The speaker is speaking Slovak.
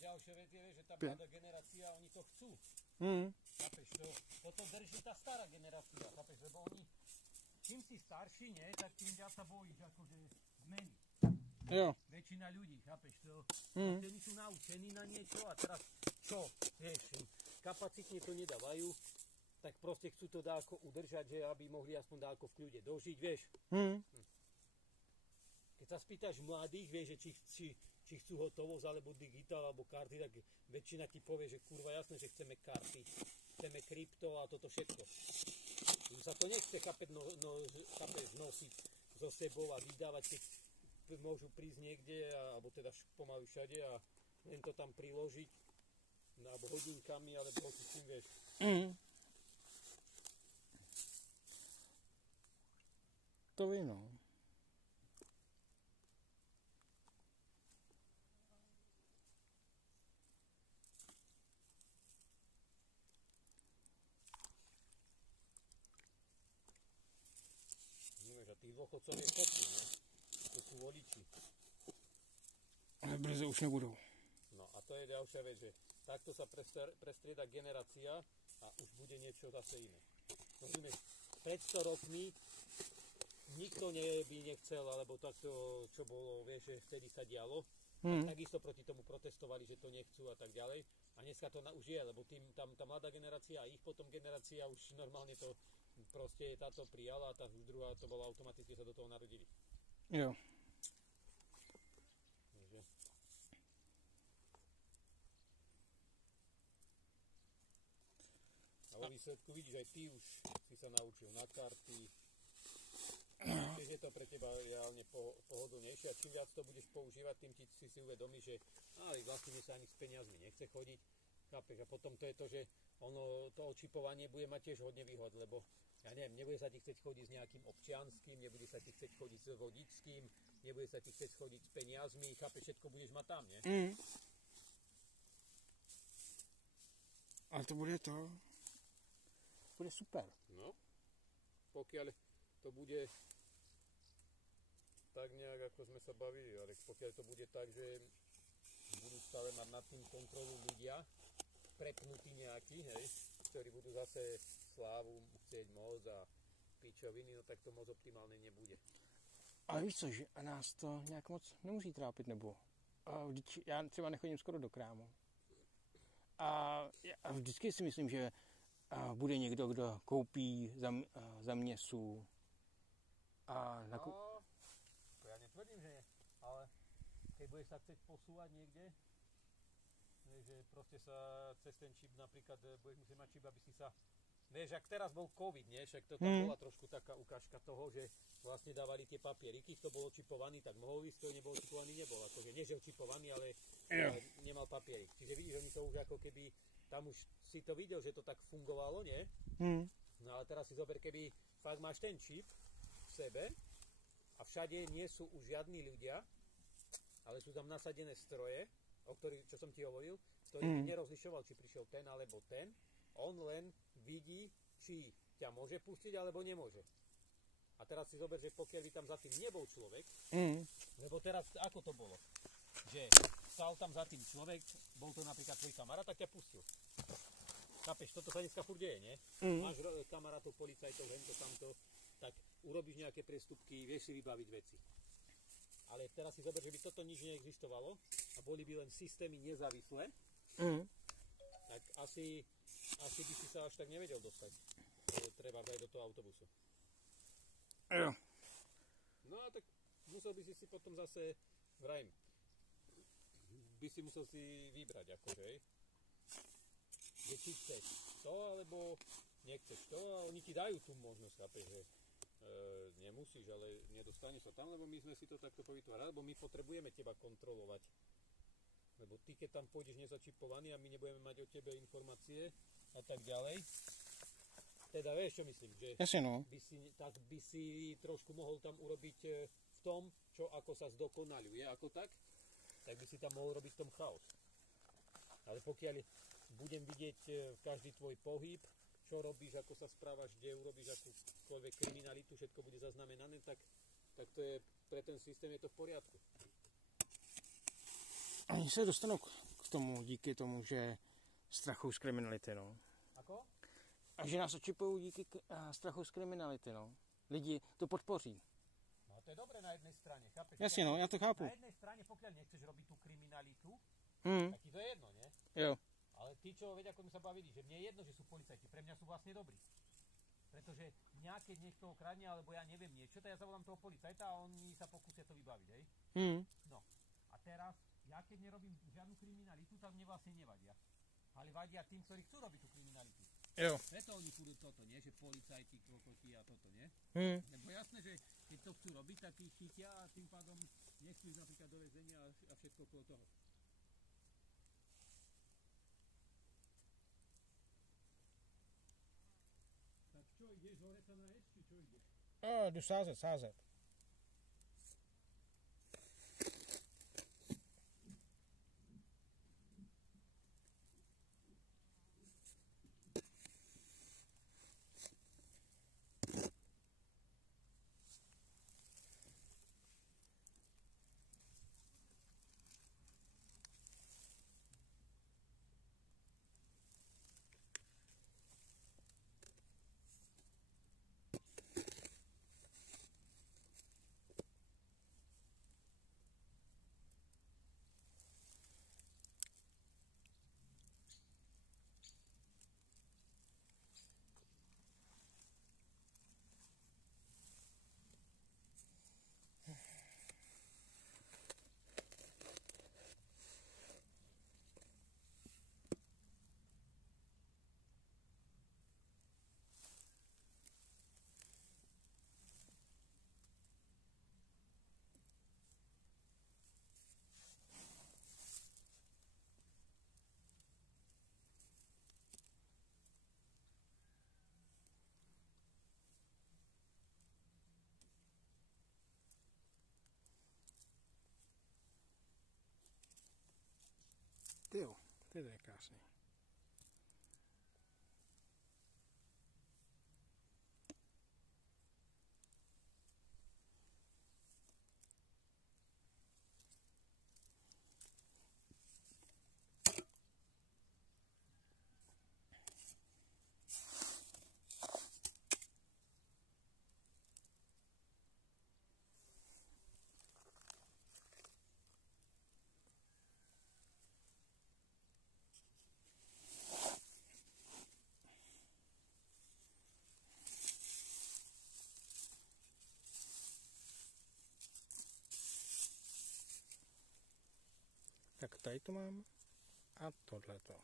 ďalšia vec je, že tá mladá generácia, oni to chcú. Chápeš, toto drží tá stará generácia, chápeš, lebo oni, čím si starší, nie, tak tým viac sa bojíš, akože zmeny. Jo. Väčšina ľudí, chápeš, oni sú naučení na niečo a teraz čo, vieš, kapacitne to nedávajú, tak proste chcú to dáko udržať, že aby mohli aspoň dáko v kľude dožiť, vieš. Keď sa spýtaš mladých, vieš, že či chcú hotovosť, alebo digitál, alebo karty, tak väčšina ti povie, že kurva jasné, že chceme karty, chceme krypto a toto všetko. Im sa to nechce nosiť so sebou a vydávať, keď môžu prísť niekde, alebo teda pomaly všade a len to tam priložiť, alebo hodinkami, alebo hoci s tým, vieš. To vím, no. Nevieš, a tých dôchodcov je kopí, ne? To sú voliči. Ale brzo už nebudou. No a to je ďalšia vec, že takto sa prestrieda generácia a už bude niečo zase iné. Rozumieš, pred 100 rokmi nikto by nechcel, alebo takto, čo bolo, vieš, že vtedy sa dialo. Takisto proti tomu protestovali, že to nechcú a tak ďalej. A dneska to už je, lebo tam tá mladá generácia a ich potom generácia už normálne to proste táto prijala a tá druhá to bola automaticky sa do toho narodili. Jo. A vo výsledku vidíš, aj ty už si sa naučil na karty, čiže je to pre teba reálne pohodlnejšie a čím viac to budeš používať, tým si uvedomíš, že vlastne mi sa ani s peniazmi nechce chodiť, chápeš, a potom to je to, že to očipovanie bude mať tiež hodne výhod, lebo ja neviem, nebude sa ti chcieť chodiť s nejakým občianským, nebude sa ti chcieť chodiť s vodičským, nebude sa ti chcieť chodiť s peniazmi, chápeš, všetko budeš mať tam, nie? Ale to bude super. No, pokiaľ to bude tak nejak, ako sme sa bavili, ale pokiaľ to bude tak, že budú stále mať nad tým kontrolu ľudia, prepnutí nejakí, hej, ktorí budú zase slávu chcieť moc a pičoviny, no tak to moc optimálne nebude. Ale víš co, že nás to nějak moc nemusí trápit, nebo já třeba nechodím skoro do krámu. A vždycky si myslím, že bude někdo, kdo koupí za měsu a No, to ja netvrdím, že nie, ale keď budeš sa chcieť posúvať niekde, že proste sa cez ten čip napríklad budeš musieť mať čip, aby si sa, vieš, ak teraz bol COVID, nie, však to tam bola trošku taká ukážka toho, že vlastne dávali tie papieriky, kto bol očipovaný, tak mohol ísť, kto nebol očipovaný, nebol, akože nie, že očipovaný, ale nemal papierik, čiže vidíš, oni to už ako keby, tam už si to videl, že to tak fungovalo, nie? No ale teraz si zober, keby fakt máš ten čip v sebe a všade nie sú už žiadni ľudia, ale sú tam nasadené stroje, o ktorých, čo som ti hovoril, ktorý by nerozlišoval, či prišiel ten alebo ten, on len vidí, či ťa môže pustiť alebo nemôže. A teraz si zober, že pokiaľ by tam za tým nebol človek, lebo teraz ako to bolo? Že stál tam za tým človek, bol to napríklad tvoj kamarát, tak ťa pustil. Chápeš, toto sa dneska furt deje, nie? Máš kamarátov, policajtov, hento, tamto, tak urobíš nejaké priestupky, vieš si vybaviť veci. Ale teraz si zober, že by toto nič neexistovalo a boli by len systémy nezávislé, tak asi by si sa až tak nevedel dostať. Treba aj do toho autobusu. Jo. No a tak musel by si potom zase, vrajím, by si musel si vybrať, akože, že či chceš to, alebo nechceš to a oni ti dajú tú možnosť, chápeš, že nemusíš, ale nedostaneš sa tam, lebo my sme si to takto povytvárali, lebo my potrebujeme teba kontrolovať. Lebo ty, keď tam pôjdeš nezačipovaný a my nebudeme mať o tebe informácie a tak ďalej, teda vieš, čo myslím, že Jasne, no. by si trošku mohol tam urobiť v tom, čo ako sa zdokonaľuje, ako tak by si tam mohol robiť v tom chaos. Ale pokiaľ budem vidieť každý tvoj pohyb, čo robíš, ako sa správaš, kde urobíš akúkoľvek kriminalitu, všetko bude zaznamenané, tak to je, pre ten systém je to v poriadku. Oni se dostanou k tomu, díky tomu, že strachu z kriminality, no. Ako? A že nás očipují díky strachu z kriminality, no. Lidi to podpoří. No to je dobré na jednej strane, chápeš? Jasně, no, já to chápu. Na jednej strane, pokiaľ nechceš robiť tú kriminalitu, tak ti to je jedno, nie? Jo. Ale tí, čo vedia, ako sme sa bavili, že mne je jedno, že sú policajti, pre mňa sú vlastne dobrí. Pretože mňa, keď niekto okradne, alebo ja neviem niečo, tak ja zavolám toho policajta a oni sa pokúsia to vybaviť, hej? No. A teraz, ja keď nerobím žiadnu kriminalitu, tak mne vlastne nevadia. Ale vadia tým, ktorí chcú robiť tú kriminalitu. Jo. Preto oni budú toto, nie? Že policajti, kokoti a toto, nie? Lebo jasné, že keď to chcú robiť, tak ich chytia a tým pádom nechcú ísť napríklad do väzenia a všetko okolo toho. Tak čo, ideš hore sa najesť, či čo ideš? Jdu sázet. Tyjo, to je krásný. Tak tady to mám a tohleto.